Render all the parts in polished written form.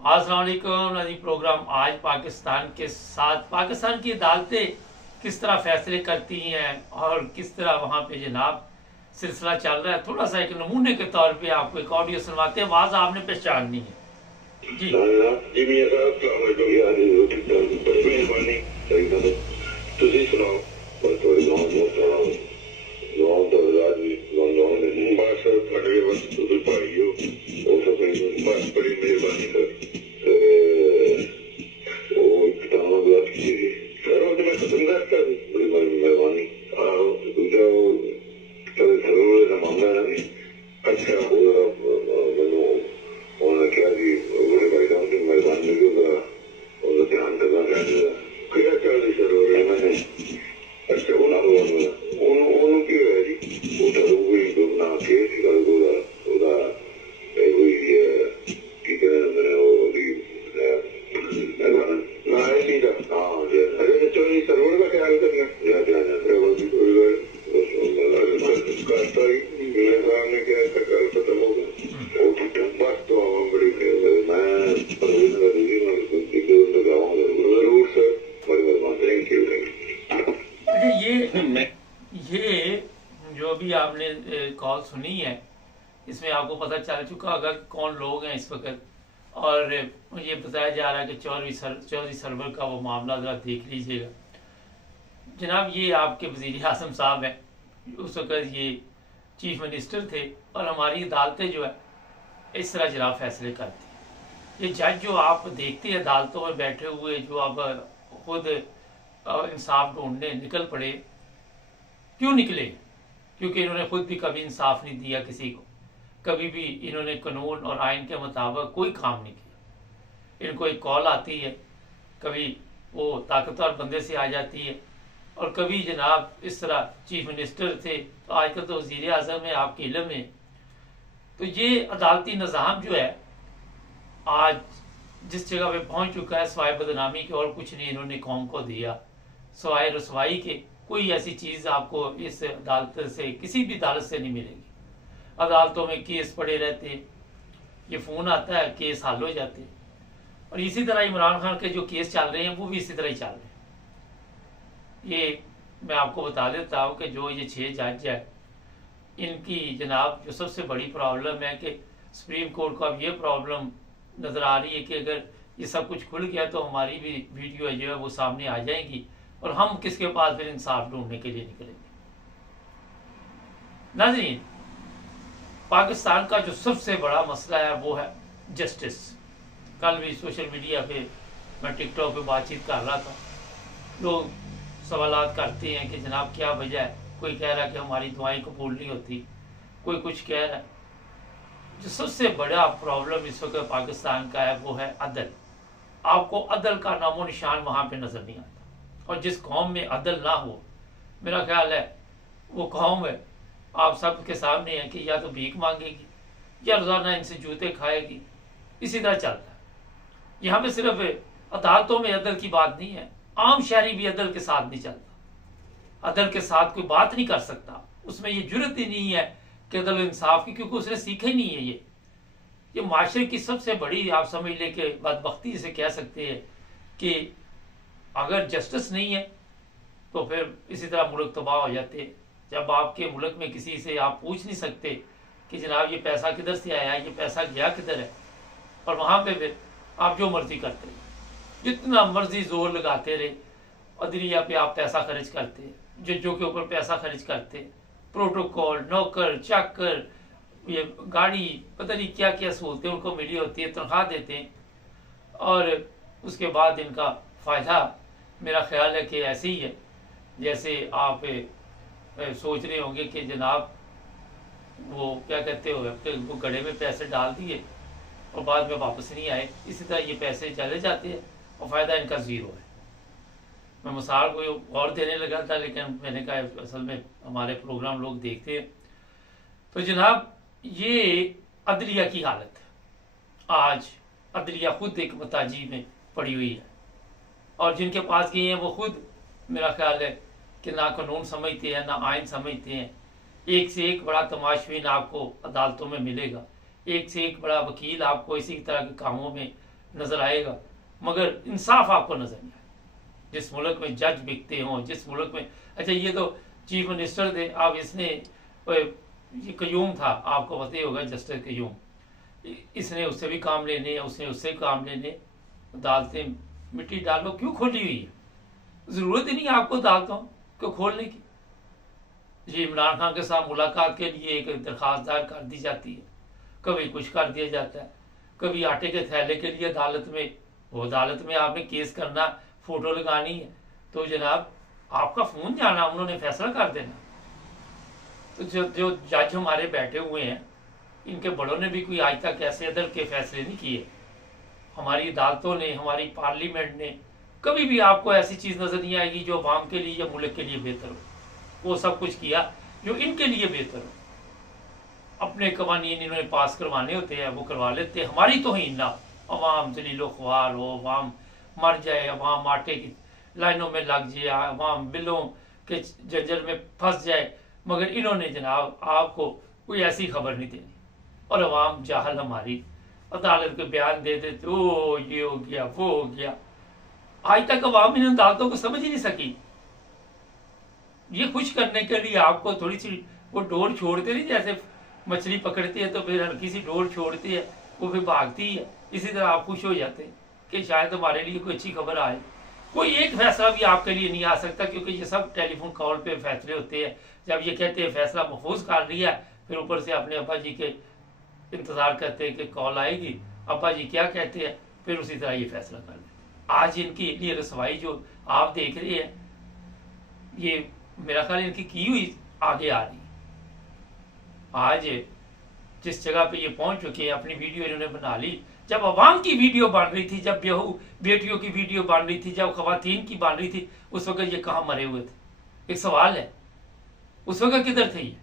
अस्सलाम वालेकुम नाज़रीन। प्रोग्राम आज पाकिस्तान के साथ पाकिस्तान की अदालतें किस तरह फैसले करती हैं और किस तरह वहाँ पे जनाब सिलसिला चल रहा है, थोड़ा सा एक नमूने के तौर पे आपको एक ऑडियो सुनवाते हैं। आवाज़ आपने पहचाननी है जी। जी मियां साहब, अस्सलाम वालेकुम यार, बड़ी मेहरबानी तुझे सुनाओ। बस थोड़ी गाँव तो आदमी गाँव में बस फटे बस तुझे पाई हो वो सब बस बड़ी मेहरबानी सर। वो बात की सर, वो मैं खत्म करता बड़ी मेहरबानी। दूसरा वो सरोवर का मामला ना भी अच्छा मैनू उन्होंने क्या जी बड़े भाई साहब की मेहरबानी उन्हें ध्यान करना चाहिए। क्या चल रही सरोवर मैंने अच्छा उन्होंने की है जी उधर कोई ना केस कर उधर कोई की कहते मैंने वो ना ऐसी था। हाँ अरे चलो सरोवर का ख्याल करना करता ही मेरे सामने क्या ऐसा कल खत्म हो गया बस। तो बड़ी मैं जरूर सर, बड़ी मेहरबानी, थैंक यू अच्छा, ये जो अभी आपने कॉल सुनी है इसमें आपको पता चल चुका होगा कि कौन लोग हैं इस वक्त, और ये बताया जा रहा है कि चौधरी सरवर का वो मामला ज़रा देख लीजिएगा जनाब। ये आपके वज़ीर आज़म साहब हैं, उस वक्त ये चीफ मिनिस्टर थे, और हमारी अदालतें जो है इस तरह जनाब फैसले करती हैं। ये जज जो आप देखते हैं अदालतों में बैठे हुए, जो अब खुद इंसाफ ढूंढने निकल पड़े, क्यों निकले? क्योंकि इन्होंने खुद भी कभी इंसाफ नहीं दिया किसी को, कभी भी इन्होंने कानून और आइन के मुताबिक कोई काम नहीं किया। इनको एक कॉल आती है, कभी वो ताकतवर बंदे से आ जाती है, और कभी जनाब इस तरह चीफ मिनिस्टर थे, तो आजकल तो वज़ीर आज़म है, आपके इल्म में। तो ये अदालती निज़ाम जो है आज जिस जगह पे पहुंच चुका है, सवाए बदनामी के और कुछ नहीं इन्होंने कौम को दिया, सवाए रसवाई के कोई ऐसी चीज़ आपको इस अदालत से, किसी भी अदालत से नहीं मिलेगी। अदालतों में केस पड़े रहते हैं, ये फ़ोन आता है, केस हल हो जाते हैं। और इसी तरह इमरान खान के जो केस चल रहे हैं वो भी इसी तरह ही चल रहे हैं। ये मैं आपको बता देता हूँ कि जो ये 6 जज है, इनकी जनाब जो सबसे बड़ी प्रॉब्लम है कि सुप्रीम कोर्ट को अब ये प्रॉब्लम नज़र आ रही है कि अगर ये सब कुछ खुल गया तो हमारी भी वीडियो जो है वो सामने आ जाएंगी, और हम किसके पास फिर इंसाफ ढूंढने के लिए निकलेंगे। नाज़रीन, पाकिस्तान का जो सबसे बड़ा मसला है वो है जस्टिस। कल भी सोशल मीडिया पे मैं टिकटॉक पे बातचीत कर रहा था, लोग सवालात करते हैं कि जनाब क्या वजह है। कोई कह रहा है कि हमारी दुआएं कबूल नहीं होती, कोई कुछ कह रहा है। जो सबसे बड़ा प्रॉब्लम इस वक्त पाकिस्तान का है वो है अदल। आपको अदल का नामो निशान वहाँ पे नज़र नहीं आता, और जिस कौम में अदल ना हो, मेरा ख्याल है वो कौम है आप सब के सामने है कि या तो भीख मांगेगी या रोज़ाना इनसे जूते खाएगी। इसी तरह चलता है। यहाँ पे सिर्फ अदालतों में अदल की बात नहीं है, आम शहरी भी अदल के साथ नहीं चलता, अदल के साथ कोई बात नहीं कर सकता। उसमें ये जुर्रत ही नहीं है कि अदल इंसाफ की, क्योंकि उसने सीखा ही नहीं है। ये माशरे की सबसे बड़ी आप समझ ले कि बदबख्ती से कह सकते हैं कि अगर जस्टिस नहीं है तो फिर इसी तरह मुल्क तबाह हो जाते हैं। जब आपके मुल्क में किसी से आप पूछ नहीं सकते कि जनाब ये पैसा किधर से आया, ये पैसा गया किधर है, और वहाँ पे फिर आप जो मर्जी करते हैं, जितना मर्जी जोर लगाते रहे, अदलिया पे आप पैसा खर्च करते हैं, जजों के ऊपर पैसा खर्च करते हैं, प्रोटोकॉल, नौकर चाकर, ये गाड़ी, पता नहीं क्या क्या सहूलतें उनको मिली होती है, तनख्वाह देते हैं, और उसके बाद इनका फ़ायदा मेरा ख्याल है कि ऐसे ही है जैसे आप सोच रहे होंगे कि जनाब वो क्या कहते हो कि वो गड़े में पैसे डाल दिए और बाद में वापस नहीं आए। इसी तरह ये पैसे चले जाते हैं और फ़ायदा इनका ज़ीरो है। मैं मिसाल कोई और देने लगा था, लेकिन मैंने कहा असल में हमारे प्रोग्राम लोग देखते हैं। तो जनाब ये अदलिया की हालत है। आज अदलिया खुद एक मताजी में पड़ी हुई है, और जिनके पास गए हैं वो खुद मेरा ख्याल है कि ना कानून समझते हैं ना आइन समझते हैं। एक से एक बड़ा तमाशबीन आपको अदालतों में मिलेगा, एक से एक बड़ा वकील आपको इसी तरह के कामों में नजर आएगा, मगर इंसाफ आपको नजर नहीं आएगा। जिस मुल्क में जज बिकते हों, जिस मुल्क में, अच्छा ये तो चीफ मिनिस्टर थे, अब इसने ये कयूम था, आपको पता ही होगा जस्टिस कयूम, इसने उससे भी काम लेने, उसने उससे काम लेने, अदालतें मिट्टी डालो क्यों खोली हुई है? जरूरत ही नहीं आपको अदालतों को खोलने की। जी इमरान खान के साथ मुलाकात के लिए एक दरखास्त दायर कर दी जाती है, कभी कुछ कर दिया जाता है, कभी आटे के थैले के लिए अदालत में, वो अदालत में आपने केस करना, फोटो लगानी है तो जनाब आपका फोन जाना, उन्होंने फैसला कर देना। तो जो जज हमारे बैठे हुए हैं, इनके बड़ों ने भी कोई आज तक ऐसे अदल के फैसले नहीं किए। हमारी अदालतों ने, हमारी पार्लियामेंट ने कभी भी आपको ऐसी चीज नजर नहीं आएगी जो अवाम के लिए या मुल्क के लिए बेहतर हो। वो सब कुछ किया जो इनके लिए बेहतर हो। अपने कवानीन इन्होंने पास करवाने होते हैं, वो करवा लेते हैं, हमारी तौहीन ना, अवाम जलीलो ख्वार हो, अवाम मर जाए, अवाम आटे की लाइनों में लग जाए, अवाम बिलों के जंजल में फंस जाए, मगर इन्होंने जनाब आपको कोई ऐसी खबर नहीं देनी। और अवाम जाहल हमारी अदालत के बयान दे देते, ओ ये हो गया वो हो गया। आज तक अवाम इन अदालतों को समझ ही नहीं सकी। ये खुश करने के लिए आपको थोड़ी सी वो डोर छोड़ते नहीं, जैसे मछली पकड़ती है तो फिर हल्की सी डोर छोड़ती है, वो फिर भागती है, इसी तरह आप खुश हो जाते हैं कि शायद हमारे लिए कोई अच्छी खबर आए। कोई एक फैसला भी आपके लिए नहीं आ सकता, क्योंकि ये सब टेलीफोन कॉल पे फैसले होते हैं। जब ये कहते हैं फैसला महफूज कर लिया, फिर ऊपर से अपने अब्बा जी के इंतजार करते हैं कि कॉल आएगी, अब्बा जी क्या कहते हैं, फिर उसी तरह ये फैसला कर लेते। आज इनकी ये रसवाई जो आप देख रहे हैं, ये मेरा ख्याल इनकी की हुई आगे आ रही। आज जिस जगह पे ये पहुंच चुके हैं, अपनी वीडियो इन्होंने बना ली। जब अवाम की वीडियो बन रही थी, जब बेहू बेटियों की वीडियो बन रही थी, जब खवातीन की बन रही थी, उस वक्त ये कहाँ मरे हुए थे? एक सवाल है, उस वक्त किधर थे ये?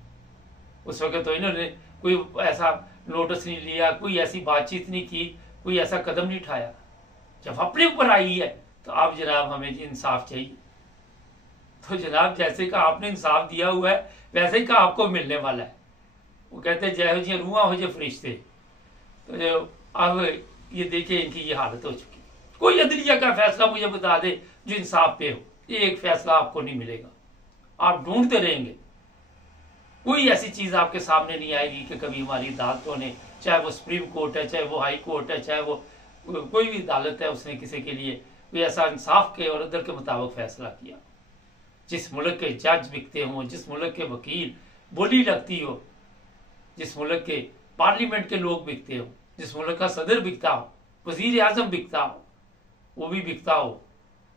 उस वक्त तो इन्होंने कोई ऐसा नोटिस नहीं लिया, कोई ऐसी बातचीत नहीं की, कोई ऐसा कदम नहीं उठाया। जब अपने ऊपर आई है तो आप जनाब हमें इंसाफ चाहिए। तो जनाब जैसे का आपने इंसाफ दिया हुआ है, वैसे ही का आपको मिलने वाला है। वो कहते हैं जय हो जी रूहा हो जे फरिश्ते। तो जो अब ये देखिए इनकी ये हालत हो चुकी। कोई अदलिया का फैसला मुझे बता दे जो इंसाफ पे हो, एक फैसला आपको नहीं मिलेगा। आप ढूंढते रहेंगे, कोई ऐसी चीज आपके सामने नहीं आएगी कि कभी हमारी अदालतों ने, चाहे वो सुप्रीम कोर्ट है, चाहे वो हाई कोर्ट है, चाहे वो कोई भी अदालत है, उसने किसी के लिए कोई ऐसा इंसाफ के और अदल के मुताबिक फैसला किया। जिस मुल्क के जज बिकते हों, जिस मुल्क के वकील बोली लगती हो, जिस मुल्क के पार्लियामेंट के लोग बिकते हो, जिस मुल्क का सदर बिकता हो, वजीर आजम बिकता हो, वो भी बिकता हो,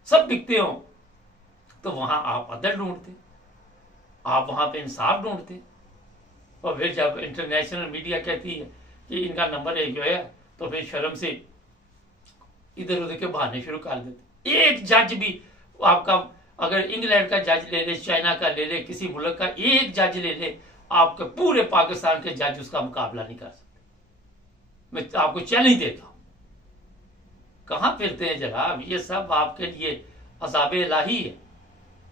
सब बिकते हो, तो वहां आप अदल ढूंढते, आप वहां पे इंसाफ ढूंढते। और फिर जब इंटरनेशनल मीडिया कहती है कि इनका नंबर एक जो है, तो फिर शर्म से इधर उधर के बहाने शुरू कर देते। एक जज भी आपका, अगर इंग्लैंड का जज ले ले, चाइना का ले ले, किसी मुल्क का एक जज ले ले, आपके पूरे पाकिस्तान के जज उसका मुकाबला नहीं कर सकते। मैं आपको चैलेंज देता हूं। कहां फिरते हैं जनाब? ये सब आपके लिए अज़ाबे इलाही है।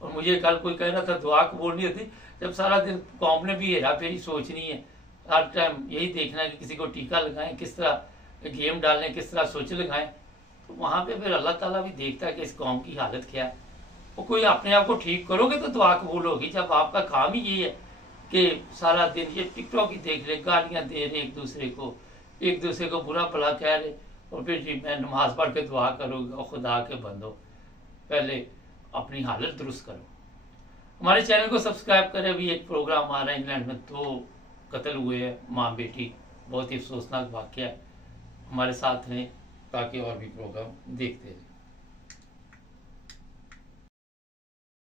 और मुझे कल कोई कह रहा था दुआ कबूल नहीं होती, जब सारा दिन कौम ने भी हेरा फेरी सोचनी है, हर टाइम यही देखना है कि किसी को टीका लगाएं, किस तरह गेम डालें, किस तरह सोच लगाएं, तो वहां पे फिर अल्लाह ताला भी देखता है कि इस कौम की हालत क्या है। वो कोई अपने आप को ठीक करोगे तो दुआ कबूल होगी। जब आपका काम ही ये है कि सारा दिन ये टिकटॉक ही देख रहे, गालियां दे रहे एक दूसरे को बुरा भला कह रहे, और फिर जी मैं नमाज पढ़ के दुआ करूँगा, खुदा के बंदो पहले अपनी हालत दुरुस्त करो। हमारे चैनल को सब्सक्राइब करें। अभी एक प्रोग्राम आ रहा है, इंग्लैंड में 2 कत्ल हुए हैं, माँ बेटी, बहुत ही अफसोसनाक वाक़या है। हमारे साथ रहें ताकि और भी प्रोग्राम देखते रहें।